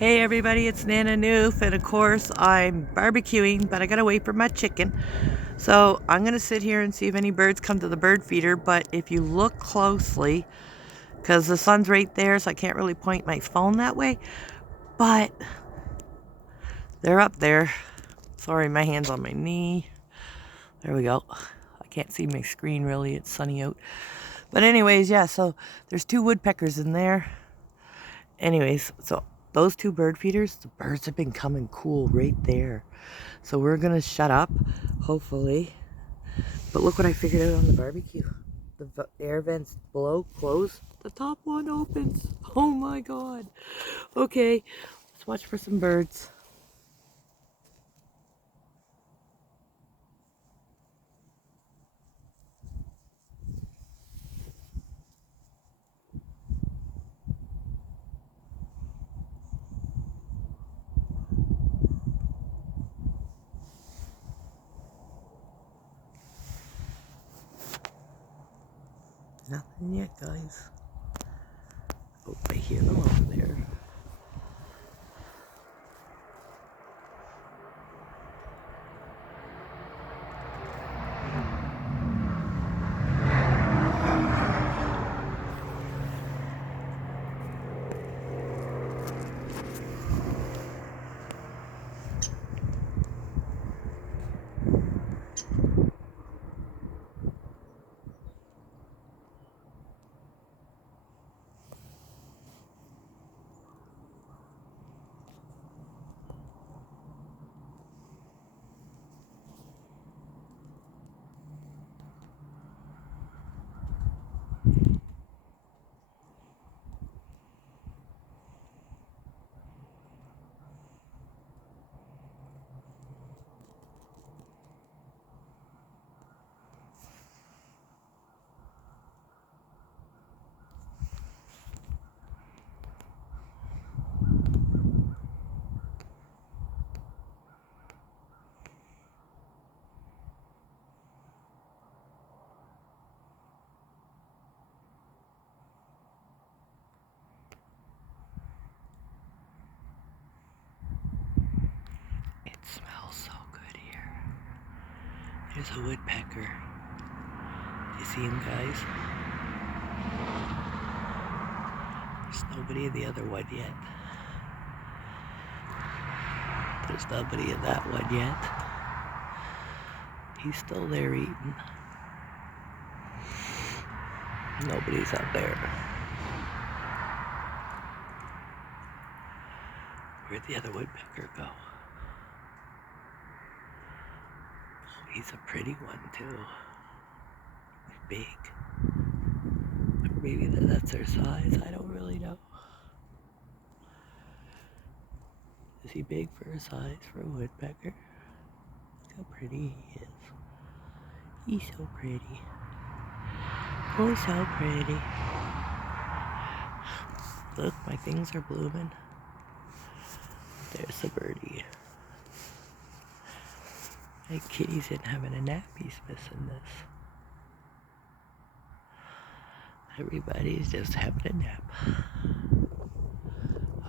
Hey everybody, it's Nanna Newf, and of course I'm barbecuing, but I gotta wait for my chicken. So I'm gonna sit here and see if any birds come to the bird feeder, but if you look closely, because the sun's right there, so I can't really point my phone that way, but they're up there. Sorry, my hand's on my knee. There we go. I can't see my screen really, it's sunny out. But anyways, yeah, so there's 2 woodpeckers in there. Anyways, so those 2 bird feeders, the birds have been coming cool right there. So we're gonna shut up, hopefully. But look what I figured out on the barbecue. The air vents below close. The top one opens. Oh my god. Okay, let's watch for some birds. Nothing yet, guys. Oh, I hear them over there. It smells so good here. There's a woodpecker. You see him, guys? There's nobody in the other one yet. There's nobody in that one yet. He's still there eating. Nobody's up there. Where'd the other woodpecker go? Oh, he's a pretty one too. Big. Maybe that's their size. I don't really know. Is he big for a size for a woodpecker? Look how pretty he is. He's so pretty. Oh, so pretty. Look, my things are blooming. There's the birdie. My kitty's in having a nap. He's missing this. Everybody's just having a nap.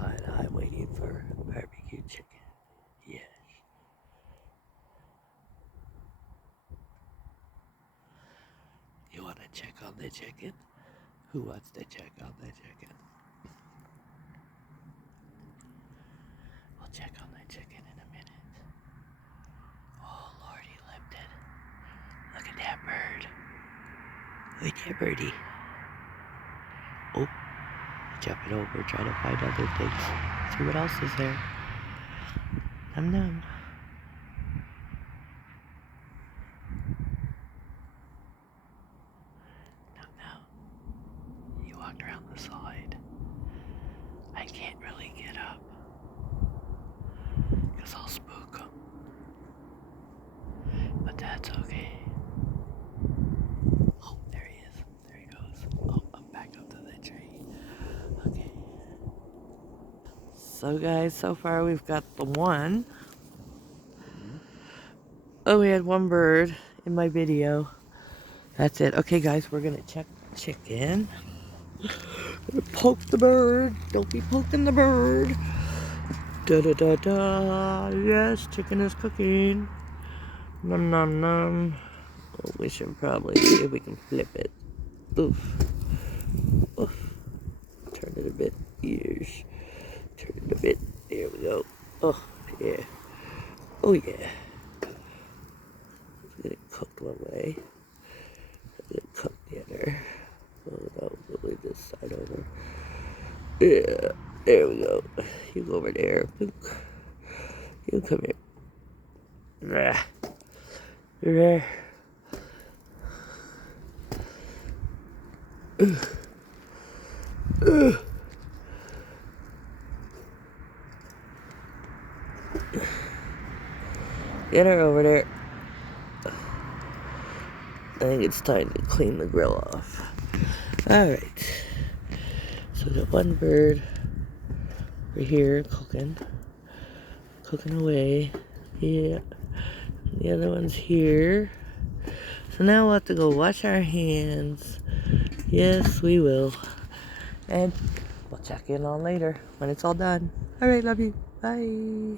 And I'm waiting for barbecue chicken. Yes. You want to check on the chicken? Who wants to check on the chicken? We'll check on the chicken in a minute. Oh, Lordy Lipton. Look at that bird. Look at that birdie. Oh, jumping over, trying to find other things. See what else is there. Num num. Num num. He walked around the side. I can't really get up, because I'll spook him. But that's okay. Oh, there he is. There he goes. Oh, I'm back up to the tree. Okay. So guys, so far we've got the one. Oh, we had one bird in my video. That's it. Okay guys, we're gonna check the chicken. Poke the bird. Don't be poking the bird. Da da da da. Yes, chicken is cooking. Nom nom nom. Oh, we should probably see if we can flip it. Oof. Oof. Turn it a bit. Yes. Turn it a bit. There we go. Oh, yeah. Oh, yeah. Get it cooked one way. Get it cooked the other. Oh, that was really this side over. Yeah. There we go. You go over there. You come here. There. Get her over there. I think it's time to clean the grill off. Alright. So the one bird over here cooking away. Yeah. The other one's here. So now we'll have to go wash our hands. Yes, we will. And we'll check in on later when it's all done. Alright, love you. Bye.